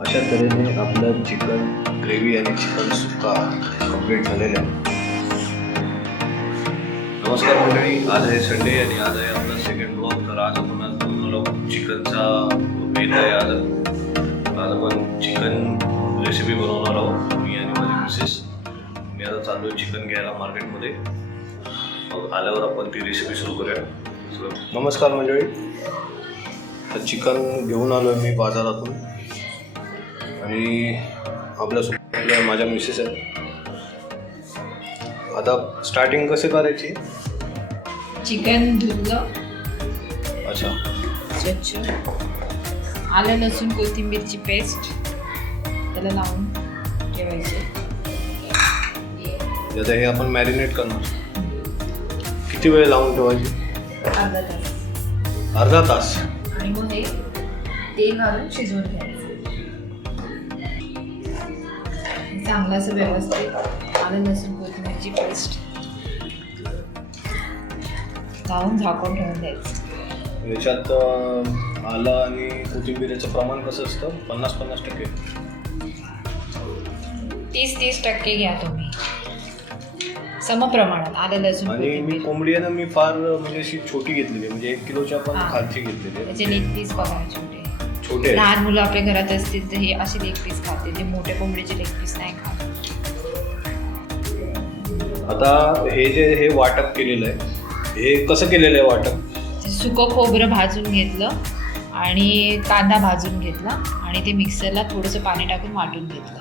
अशा तऱ्हेने आपलं चिकन ग्रेव्ही आणि चिकन सुक्का कंप्लीट झालेलं आहे. नमस्कार मंडळी, आज आहे संडे आणि आज आहे आपला सेकंड ब्लॉग. तर आज आपण बनवलो चिकनचा बेत आहे. आज आपण चिकन रेसिपी बनवणार आहोत, मी आणि माझी मिसेस. मी आता चाललो चिकन घ्यायला मार्केटमध्ये. मग आल्यावर आपण ती रेसिपी सुरू करूया. नमस्कार मंडळी, तर चिकन घेऊन आलो आहे मी बाजारातून आणि आपल्या माझ्या मिसेस आहेत. आता स्टार्टिंग कसे करायची? चिकन धुतलं अच्छा, स्वच्छ, आलं लसूण कोथिंबीरची पेस्ट त्याला लावून ठेवायचे. आता हे आपण मॅरिनेट करणार. किती वेळ लावून ठेवायची? अर्धा तास. अर्धा तास. आणि मग हे तेल घालून शिजवून घ्यायचं. चांगलं असं व्यवस्थित आलं लसूण कोथिंबीरची पेस्ट लावून झाकून ठेवून द्यायचं. याच्यात आलं आणि कोथिंबीरचं प्रमाण कसं असतं? 50-50%. 30% घ्या तुम्ही, समप्रमाणात आलं लसूण आणि मी कोथिंबीर. कोंबडी आहे ना, मी फार म्हणजे अशी छोटी घेतलेली, म्हणजे 1 किलोच्या पण हां. खालची घेतलेली. त्याचे लेग पीस बघा, छोटे छोटे आहेत. लहान मुलं आपल्या घरात असतील तर हे असे लेग पीस खाते, जे मोठे कोंबडीचे लेग पीस नाही खात. आता हे वाटप केलेलं आहे. हे कसं केलेलं आहे वाटप? सुकं खोबरं भाजून घेतलं आणि कांदा भाजून घेतला आणि ते मिक्सरला थोडंसं पाणी टाकून वाटून घेतलं.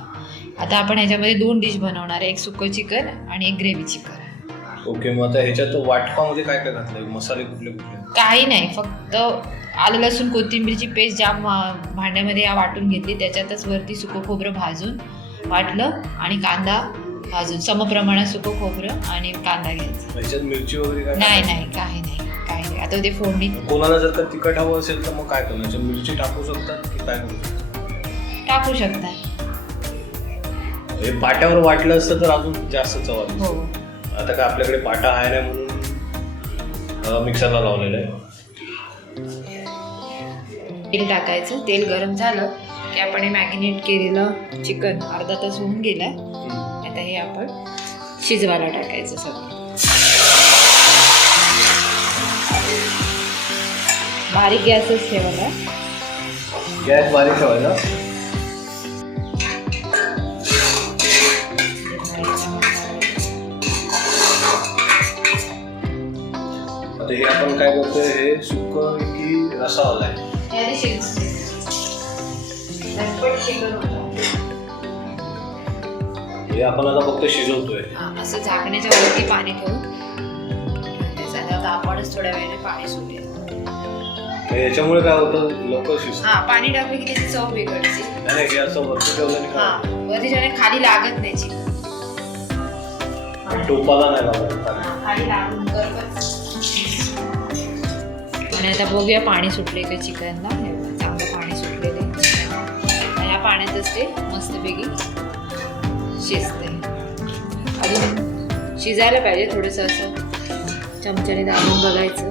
आता आपण ह्याच्यामध्ये 2 डिश बनवणार आहे, एक सुकं चिकन आणि एक ग्रेव्ही चिकन. ओके, मग आता ह्याच्यात वाटपामध्ये काय काय घातलंय? मसाले कुठले कुठले? काही नाही, फक्त आलं लसूण कोथिंबीरची पेस्ट ज्या भांड्यामध्ये वाटून घेतली त्याच्यातच वरती सुकं खोबरं भाजून वाटलं आणि कांदा भाजून समप्रमाणात सुकं खोबरं आणि कांदा घ्यायचा. ह्याच्यात मिरची वगैरे काय? नाही नाही, काही नाही, काही नाही. आता ते फोडणी कोणाला जर का तिखट हवं असेल तर मग काय करणार? मिरची टाकू शकतात की काय करू शकतात? टाकू शकता. हे पाट्यावर वाटलं असतं तर अजून जास्त चव आली. हो, आता काय आपल्याकडे पाटा आहे नाही म्हणून मिक्सरला लावलेलं आहे. तेल टाकायचं. तेल गरम झालं की आपण हे मॅरिनेट केलेलं चिकन अर्धा तास होऊन गेलाय. आता हे आपण शिजवायला टाकायचं सगळं. बारीक गॅसच ठेवायला. गॅस बारीक ठेवायला. आता हे आपण काय करतोय? हे सुकं की रसावाला आहे? हे आपण आता फक्त शिजवतोय. असं झाकण्याच्या वरती पाणी ठेवून आता आपणच थोड्या वेळाने पाणी सुटेल. याच्यामुळे काय होतं? लवकर शिजतं. हा, पाणी टाकलं की त्याची चव बिघडते. नाही, हे असं वरती ठेवलं नाही हा, का? वरती ज्याने खाली लागत नाही चिकन. टोपाला नाही लावायचं. खाली लागून करपत. आणि आता बघूया पाणी सुटले का चिकनला. चांगलं पाणी सुटलेलं आहे. ह्या पाण्यातच ते मस्तपैकी शिजते. अजून शिजायला पाहिजे, थोडंसं असं चमच्याने दाबून बघायचं.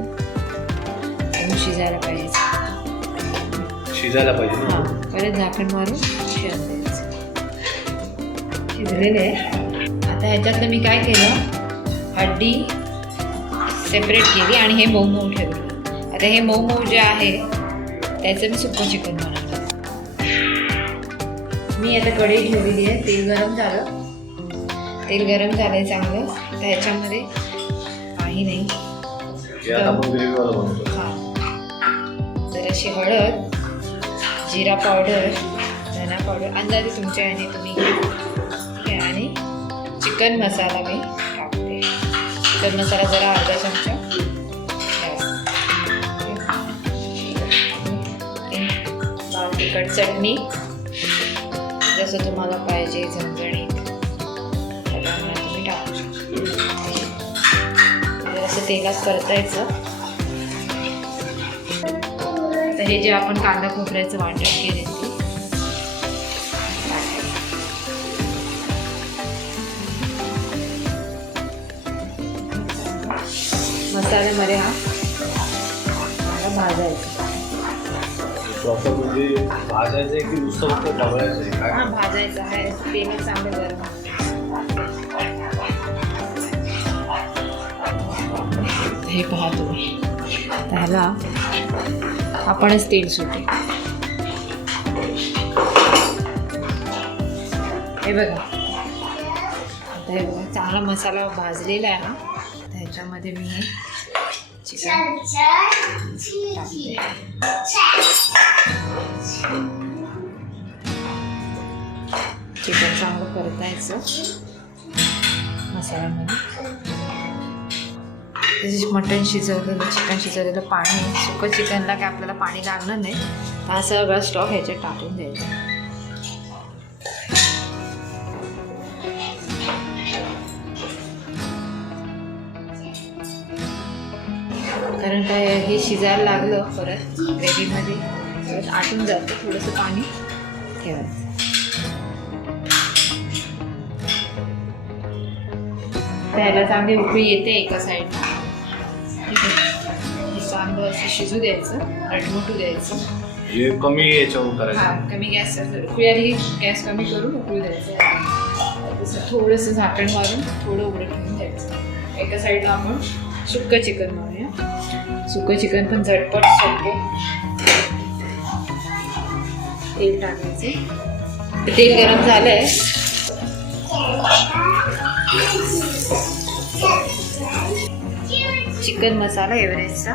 अजून शिजायला पाहिजे. शिजायला पाहिजे ना. हां, परत झाकण मारून शिजून द्यायचं. शिजलेलं आहे. आता ह्याच्यातलं मी काय केलं, हड्डी सेपरेट केली आणि हे मऊ मऊ ठेवलं. आता हे मऊ मऊ जे आहे त्याचं मी सुकं चिकन बनवलं. मी आता कढई ठेवलेली आहे. तेल गरम झालं. तेल गरम झालंय चांगलं. तर ह्याच्यामध्ये काही नाही, हे आता आपण ग्रेव्हीवाला बनवतो. हां, जराशी हळद, जिरा पावडर, धना पावडर अंदाजे तुमच्या याने तुम्ही ठीक आहे. आणि चिकन मसाला मी टाकते. चिकन मसाला जरा अर्धा चमचा, लाल तिखट चटणी जसं तुम्हाला पाहिजे झणझणीत तुम्ही टाकू शकता. जरासं तेलात परतायचं. तर हे जे आपण कांदा खोबऱ्याचं वाटण केले ते मसाल्यामध्ये हा भाजायचा. प्रॉपर म्हणजे म्हणजे भाजायचं आहे की नुसतं फक्त ढवळायचं आहे हा काय? भाजायचा आहे तेल चांगलं गरम. हे पहा तुम्ही त्याला आपणच तेल सुटेल. हे बघा आता हे बघा चांगला मसाला भाजलेला आहे हा. आता ह्याच्यामध्ये मी हे चिकन टाकते. चिकन चांगलं परतायचं मसाल्यामध्ये. मटण शिजवलेलं चिकन शिजवलेलं पाणी सुकं चिकनला काय आपल्याला पाणी लागणार नाही. हा सगळा स्टॉक ह्याच्यात टाकून द्यायचा. कारण काय हे शिजायला लागलं परत ग्रेव्हीमध्ये परत आटून जातं. थोडंसं पाणी ठेवायचं. त्याला चांगली उकळी येते एका साईडला. ठीक आहे हे चांगलं असं शिजू द्यायचं अडमटू द्यायचं. हे कमी याच्यावर हा करायचं. कमी गॅस उकळी आली गॅस कमी करून उकळू द्यायचं. तसं थोडंसं झाकण मारून थोडं उघडं ठेवून द्यायचं. एका साईडला आपण सुक्कं चिकन मारूया. सुक्कं चिकन पण झटपट सोपं. तेल टाकायचं. तेल गरम झालंय. चिकन मसाला एव्हरेस्टचा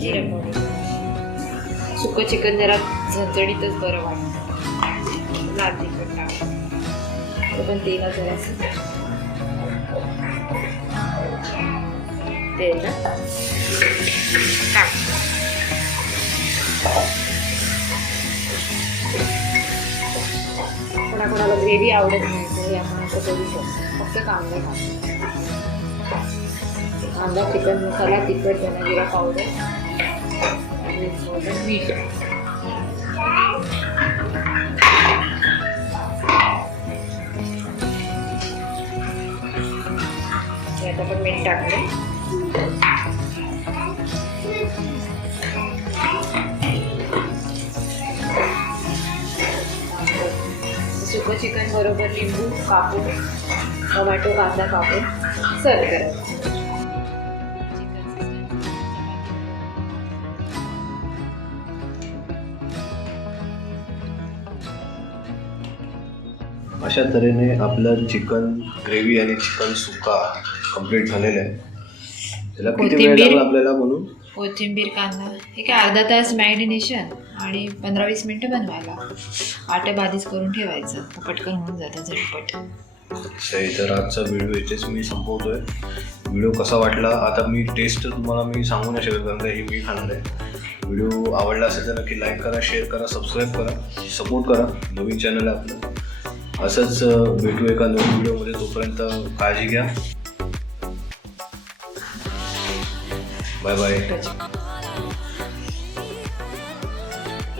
जिरा पावडर. सुकं चिकन जरा झणझणीतच बरं वाटतं. लाल तिखट टाकतो पण तेला जरासं तेल टाक. कोणाकोणाला ग्रेव्ही आवडत नाही तर आपण असं करू शकतो. फक्त कांदा टाकतो. कांदा चिकन मसाला तिखट धना जिरा पावडर आणि थोडं मीठ. यात आपण मीठ टाकलं. सुकं चिकन बरोबर लिंबू कापून टोमॅटो कांदा कापून सर्व करायचं. अशा तऱ्हेने आपलं चिकन ग्रेव्ही आणि चिकन सुक्का कम्प्लीट झालेलं आहे. त्याला किती वेळ कोथिंबीर. लागला आपल्याला म्हणून? कोथिंबीर कांदा हे काय अर्धा तास मॅरिनेशन आणि 15-20 मिनटं बनवायला. आट्या बाधीच करून ठेवायचं पटकन होऊन जातं झटपट. तर आजचा व्हिडिओ इथेच मी संपवतोय. व्हिडिओ कसा वाटला आता मी टेस्ट तुम्हाला मी सांगू नाही शकत कारण हे मी खाणार आहे. व्हिडिओ आवडला असेल तर नक्की लाईक करा, शेअर करा, सबस्क्राईब करा, सपोर्ट करा. नवीन चॅनल आहे आपलं. असंच भेटू एका नवीन व्हिडिओमध्ये. तोपर्यंत काळजी घ्या. Bye bye.